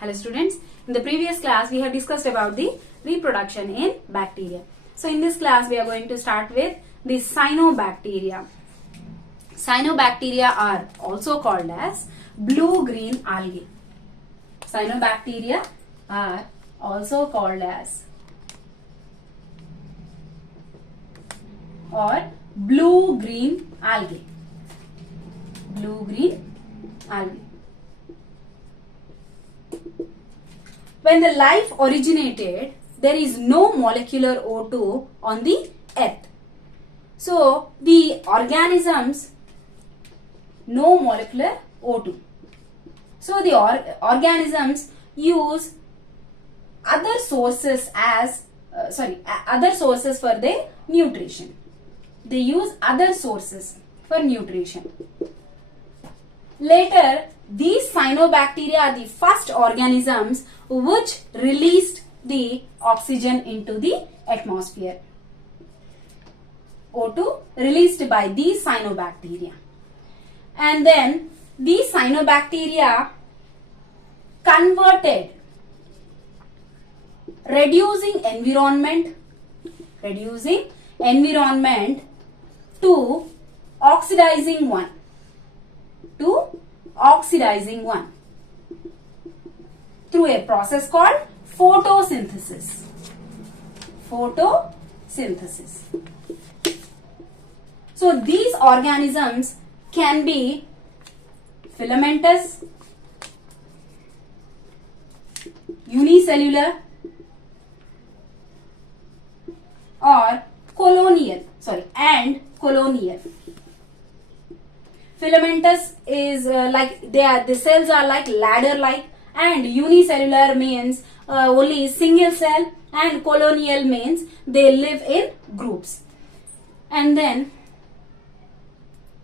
Hello students, in the previous class we have discussed about the reproduction in bacteria. So in this class we are going to start with the cyanobacteria. Cyanobacteria are also called as blue-green algae. Cyanobacteria are also called as blue-green algae. Blue-green algae. When the life originated, there is no molecular O2 on the earth. So, the organisms, no molecular O2. So, the organisms use other sources as, other sources for their nutrition. They use other sources for nutrition. Later, these cyanobacteria are the first organisms which released the oxygen into the atmosphere. O2 released by these cyanobacteria. And then these cyanobacteria converted reducing environment to oxidizing one. Through a process called photosynthesis. So these organisms can be filamentous, unicellular, or colonial. Filamentous is the cells are like ladder-like, and unicellular means only single cell, and colonial means they live in groups. And then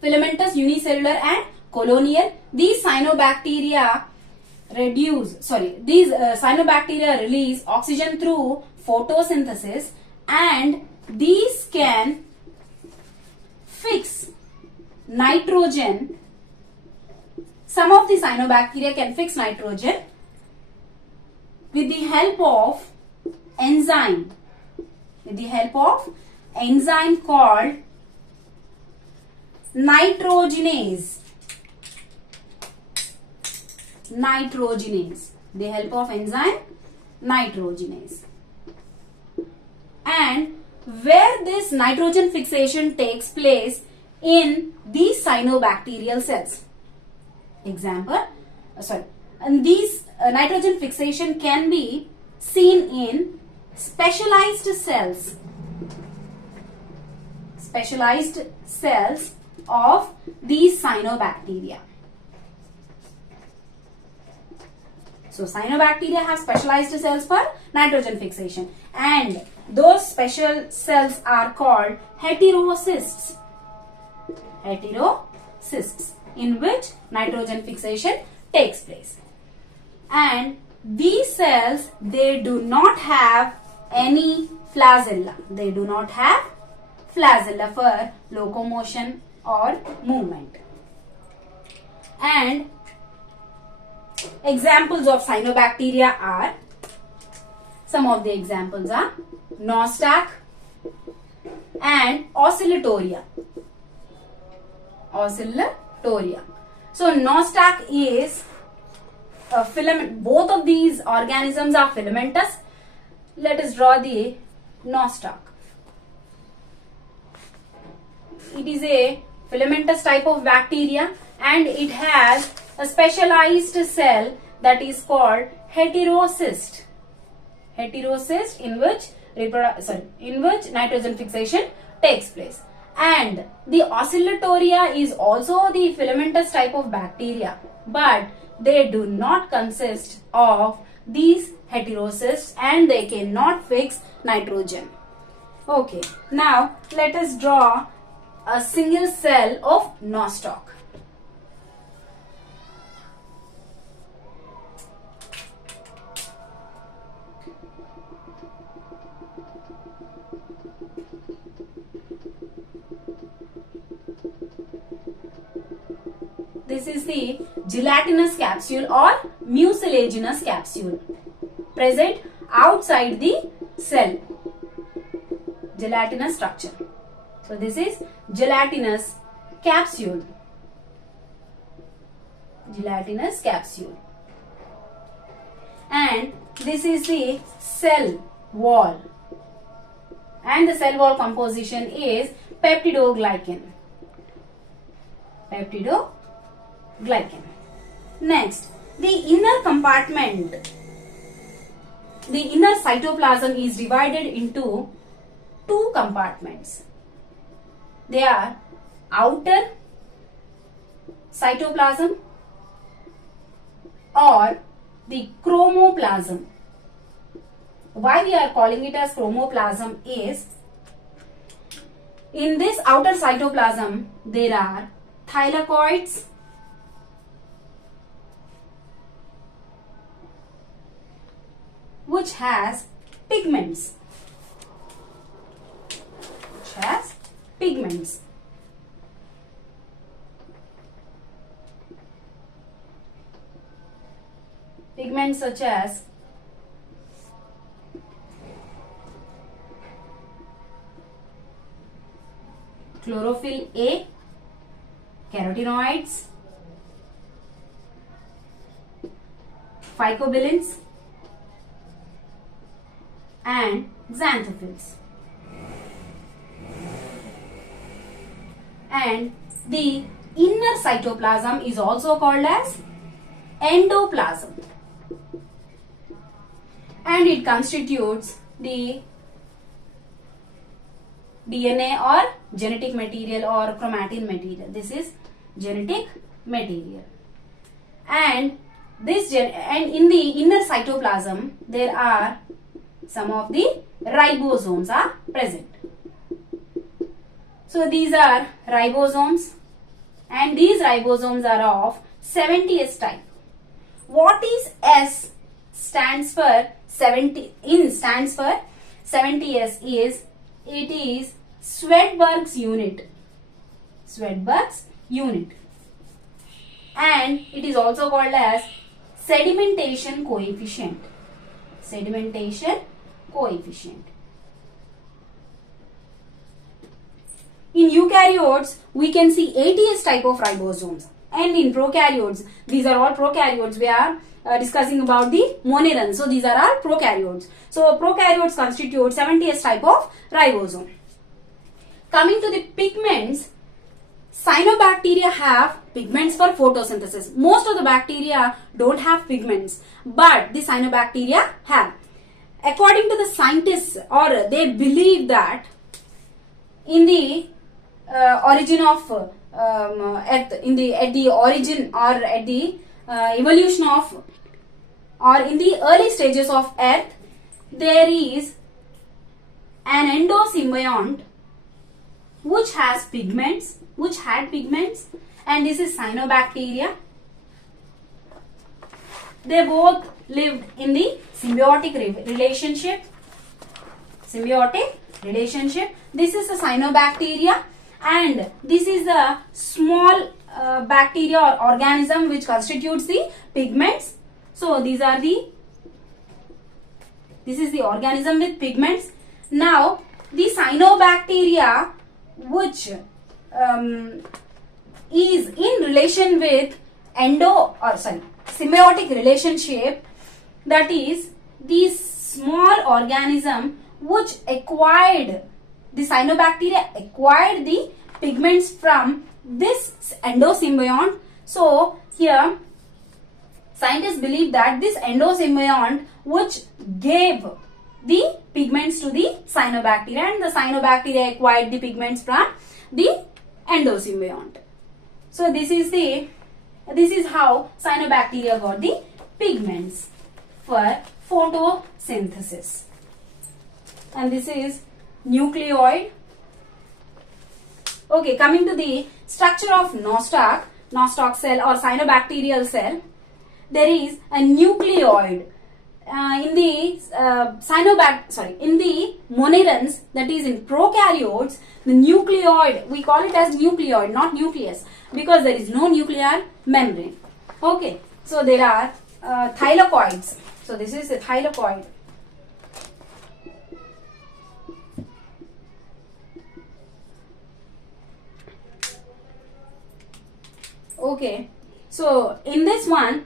filamentous, unicellular, and colonial. These cyanobacteria release oxygen through photosynthesis, and these can fix nitrogen. Some of the cyanobacteria can fix nitrogen with the help of enzyme. Called nitrogenase. The help of enzyme nitrogenase. And where this nitrogen fixation takes place in these cyanobacterial cells. And these nitrogen fixation can be seen in specialized cells of these cyanobacteria. So cyanobacteria have specialized cells for nitrogen fixation, and those special cells are called heterocysts, in which nitrogen fixation takes place. And these cells, they do not have any flagella. For locomotion or movement. And examples of cyanobacteria are, some of the examples are Nostoc and Oscillatoria. So Nostoc is a filament. Both of these organisms are filamentous. Let us draw the Nostoc. It is a filamentous type of bacteria, and it has a specialized cell that is called heterocyst. In which nitrogen fixation takes place. And the Oscillatoria is also the filamentous type of bacteria, but they do not consist of these heterocysts, and they cannot fix nitrogen. Okay, now let us draw a single cell of Nostoc. This is the gelatinous capsule or mucilaginous capsule present outside the cell. Gelatinous structure. So this is gelatinous capsule. Gelatinous capsule. And this is the cell wall. And the cell wall composition is peptidoglycan. Peptidoglycan. Next, the inner compartment. The inner cytoplasm is divided into two compartments. They are outer cytoplasm or the chromoplasm. Why we are calling it as chromoplasm is, in this outer cytoplasm there are thylakoids, which has pigments. Pigments such as chlorophyll A, carotenoids, phycobilins, and xanthophylls. And the inner cytoplasm is also called as endoplasm, and it constitutes the DNA or genetic material or chromatin material. This is genetic material. And in the inner cytoplasm there are some of the ribosomes are present. So these are ribosomes, and these ribosomes are of 70S type. What is S stands for 70 stands for 70S is, it is Swedberg's unit. And it is also called as sedimentation coefficient. In eukaryotes, we can see 80S type of ribosomes, and in prokaryotes, these are all prokaryotes. We are discussing about the Monerans. So these are all prokaryotes. So prokaryotes constitute 70S type of ribosome. Coming to the pigments, cyanobacteria have pigments for photosynthesis. Most of the bacteria don't have pigments, but the cyanobacteria have. According to the scientists, or they believe that in the origin of Earth, at the origin or at the evolution of, or in the early stages of Earth, there is an endosymbiont which had pigments, and this is cyanobacteria. They both lived in the symbiotic relationship. This is the cyanobacteria, and this is the small bacteria or organism which constitutes the pigments. So this is the organism with pigments. Now the cyanobacteria, which is in relation with symbiotic relationship, that is the small organism which acquired, the cyanobacteria acquired the pigments from this endosymbiont. So here scientists believe that this endosymbiont which gave the pigments to the cyanobacteria, and the cyanobacteria acquired the pigments from the endosymbiont. So this is how cyanobacteria got the pigments for photosynthesis. And this is nucleoid. Okay, coming to the structure of nostoc cell or cyanobacterial cell, there is a nucleoid. In the in the Monerans, that is in prokaryotes, the nucleoid, we call it as nucleoid, not nucleus, because there is no nuclear membrane. Okay, so there are thylakoids. So this is a thylakoid. Okay, so in this one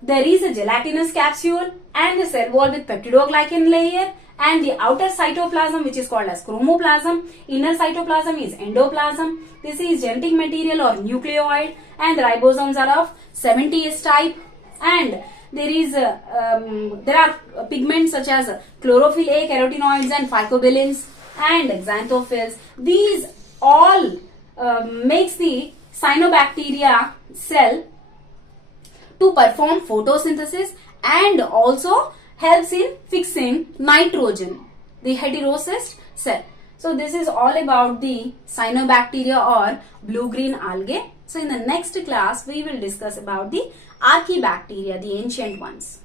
there is a gelatinous capsule and the cell wall with peptidoglycan layer, and the outer cytoplasm, which is called as chromoplasm. Inner cytoplasm is endoplasm. This is genetic material or nucleoid, and the ribosomes are of 70S type, and there are pigments such as chlorophyll A, carotenoids and phycobilins and xanthophylls. These all makes the cyanobacteria cell to perform photosynthesis and also helps in fixing nitrogen, the heterocyst cell. So this is all about the cyanobacteria or blue-green algae. So in the next class we will discuss about the archaebacteria, the ancient ones.